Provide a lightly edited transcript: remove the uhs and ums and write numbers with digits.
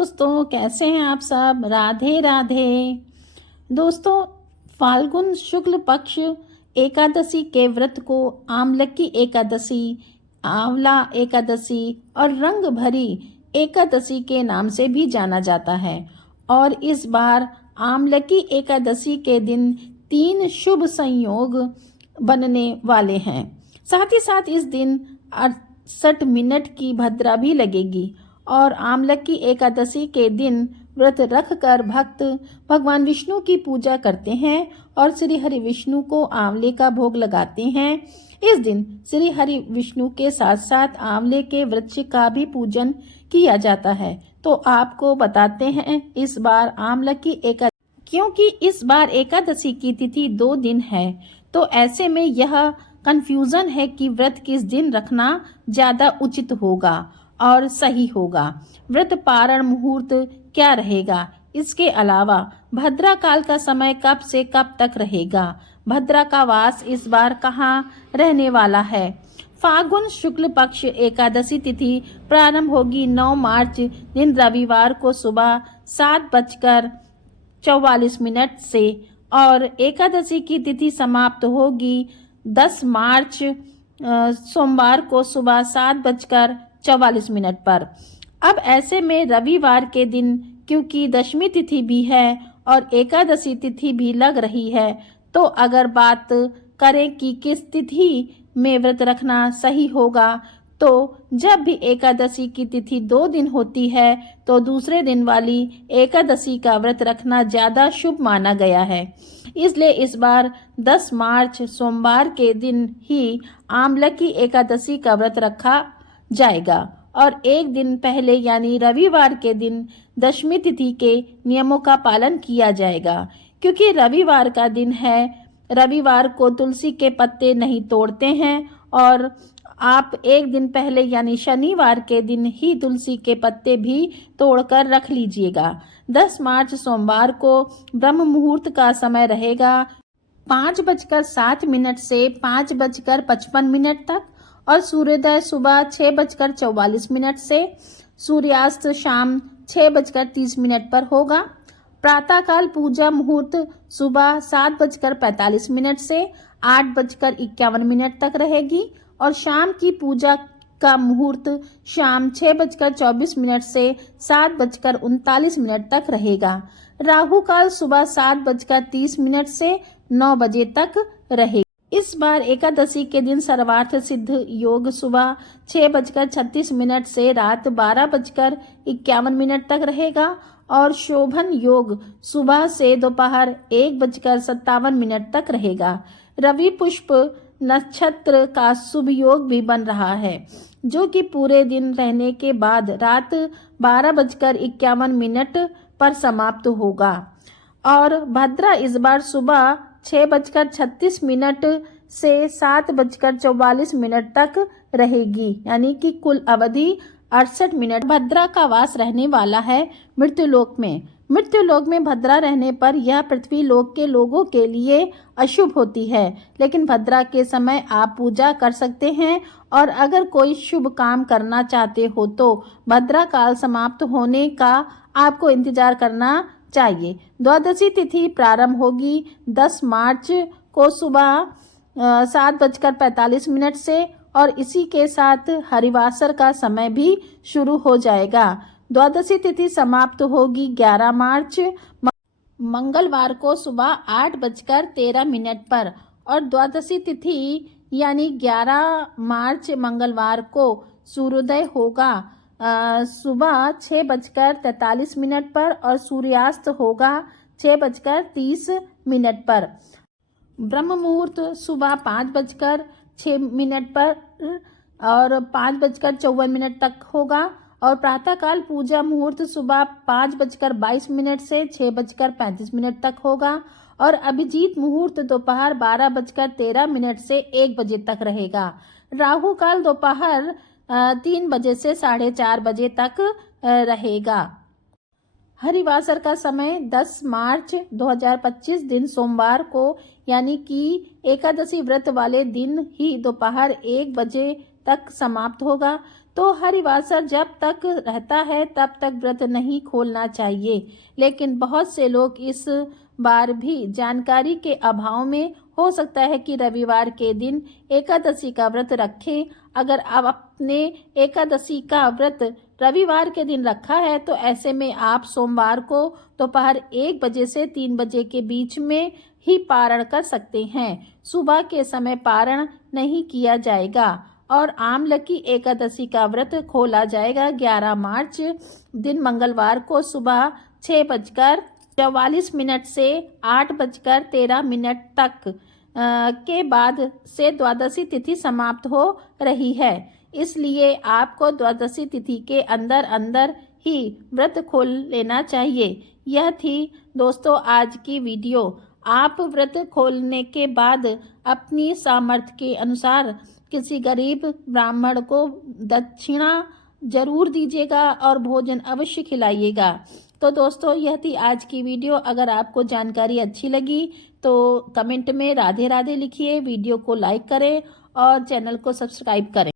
दोस्तों, कैसे हैं आप सब। राधे राधे। दोस्तों, फाल्गुन शुक्ल पक्ष एकादशी के व्रत को आमलकी एकादशी, आंवला एकादशी और रंग भरी एकादशी के नाम से भी जाना जाता है। और इस बार आमलकी एकादशी के दिन 3 शुभ संयोग बनने वाले हैं। साथ ही साथ इस दिन 68 मिनट की भद्रा भी लगेगी। और आमलकी एकादशी के दिन व्रत रखकर भक्त भगवान विष्णु की पूजा करते हैं और श्री हरि विष्णु को आंवले का भोग लगाते हैं। इस दिन श्री हरि विष्णु के साथ साथ आंवले के वृक्ष का भी पूजन किया जाता है। तो आपको बताते हैं इस बार आमलकी एकादशी, क्योंकि इस बार एकादशी की तिथि 2 दिन है, तो ऐसे में यह कंफ्यूजन है कि व्रत किस दिन रखना ज्यादा उचित होगा और सही होगा। व्रत पारण मुहूर्त क्या रहेगा, इसके अलावा भद्रा काल का समय कब से कब तक रहेगा, भद्रा का वास इस बार कहाँ रहने वाला है। फाल्गुन शुक्ल पक्ष एकादशी तिथि प्रारंभ होगी 9 मार्च दिन रविवार को सुबह 7:44 से और एकादशी की तिथि समाप्त होगी 10 मार्च सोमवार को सुबह 7:44 पर। अब ऐसे में रविवार के दिन क्योंकि दशमी तिथि भी है और एकादशी तिथि भी लग रही है, तो अगर बात करें कि किस तिथि में व्रत रखना सही होगा, तो जब भी एकादशी की तिथि 2 दिन होती है तो दूसरे दिन वाली एकादशी का व्रत रखना ज्यादा शुभ माना गया है। इसलिए इस बार 10 मार्च सोमवार के दिन ही आमलकी एकादशी का व्रत रखा जाएगा और एक दिन पहले यानी रविवार के दिन दशमी तिथि के नियमों का पालन किया जाएगा। क्योंकि रविवार का दिन है, रविवार को तुलसी के पत्ते नहीं तोड़ते हैं और आप एक दिन पहले यानी शनिवार के दिन ही तुलसी के पत्ते भी तोड़कर रख लीजिएगा। 10 मार्च सोमवार को ब्रह्म मुहूर्त का समय रहेगा 5:07 से 5:55 तक और सूर्योदय सुबह 6:44 से, सूर्यास्त शाम 6:30 पर होगा। प्रातःकाल पूजा मुहूर्त सुबह 7:45 से 8:51 तक रहेगी और शाम की पूजा का मुहूर्त शाम 6:24 से 7:39 तक रहेगा। राहु काल सुबह 7:30 से 9 बजे तक रहेगा। इस बार एकादशी के दिन सर्वार्थ सिद्ध योग सुबह 6:36 से रात 12:51 तक रहेगा और शोभन योग सुबह से दोपहर 1:57 तक रहेगा। रवि पुष्प नक्षत्र का शुभ योग भी बन रहा है, जो कि पूरे दिन रहने के बाद रात 12:51 पर समाप्त होगा। और भद्रा इस बार सुबह 6:36 से 7:44 तक रहेगी, यानी कि कुल अवधि 68 मिनट भद्रा का वास रहने वाला है मृत्युलोक में। मृत्युलोक में भद्रा रहने पर यह पृथ्वी लोक के लोगों के लिए अशुभ होती है, लेकिन भद्रा के समय आप पूजा कर सकते हैं और अगर कोई शुभ काम करना चाहते हो तो भद्रा काल समाप्त होने का आपको इंतजार करना चाहिए। द्वादशी तिथि प्रारंभ होगी 10 मार्च को सुबह 7:45 से और इसी के साथ हरिवासर का समय भी शुरू हो जाएगा। द्वादशी तिथि समाप्त होगी 11 मार्च मंगलवार को सुबह 8:13 पर और द्वादशी तिथि यानी 11 मार्च मंगलवार को सूर्योदय होगा सुबह 6:43 पर और सूर्यास्त होगा 6:30 पर। ब्रह्म मुहूर्त सुबह 5:06 पर और 5:54 तक होगा और प्रातःकाल पूजा मुहूर्त सुबह 5:22 से 6:35 तक होगा और अभिजीत मुहूर्त दोपहर 12:13 से 1 बजे तक रहेगा। राहु काल दोपहर 3 बजे से 4:30 बजे तक रहेगा। हरिवासर का समय 10 मार्च 2025 दिन सोमवार को यानी कि एकादशी व्रत वाले दिन ही दोपहर 1 बजे तक समाप्त होगा। तो हरिवासर जब तक रहता है तब तक व्रत नहीं खोलना चाहिए। लेकिन बहुत से लोग इस बार भी जानकारी के अभाव में हो सकता है कि रविवार के दिन एकादशी का व्रत रखें। अगर आप अपने एकादशी का व्रत रविवार के दिन रखा है तो ऐसे में आप सोमवार को दोपहर 1 बजे से 3 बजे के बीच में ही पारण कर सकते हैं। सुबह के समय पारण नहीं किया जाएगा और आमलकी एकादशी का व्रत खोला जाएगा 11 मार्च दिन मंगलवार को सुबह 6:44 से 8:13 तक के बाद से द्वादशी तिथि समाप्त हो रही है। इसलिए आपको द्वादशी तिथि के अंदर अंदर ही व्रत खोल लेना चाहिए। यह थी दोस्तों आज की वीडियो। आप व्रत खोलने के बाद अपनी सामर्थ्य के अनुसार किसी गरीब ब्राह्मण को दक्षिणा जरूर दीजिएगा और भोजन अवश्य खिलाइएगा। तो दोस्तों यह थी आज की वीडियो। अगर आपको जानकारी अच्छी लगी तो कमेंट में राधे राधे लिखिए, वीडियो को लाइक करें और चैनल को सब्सक्राइब करें।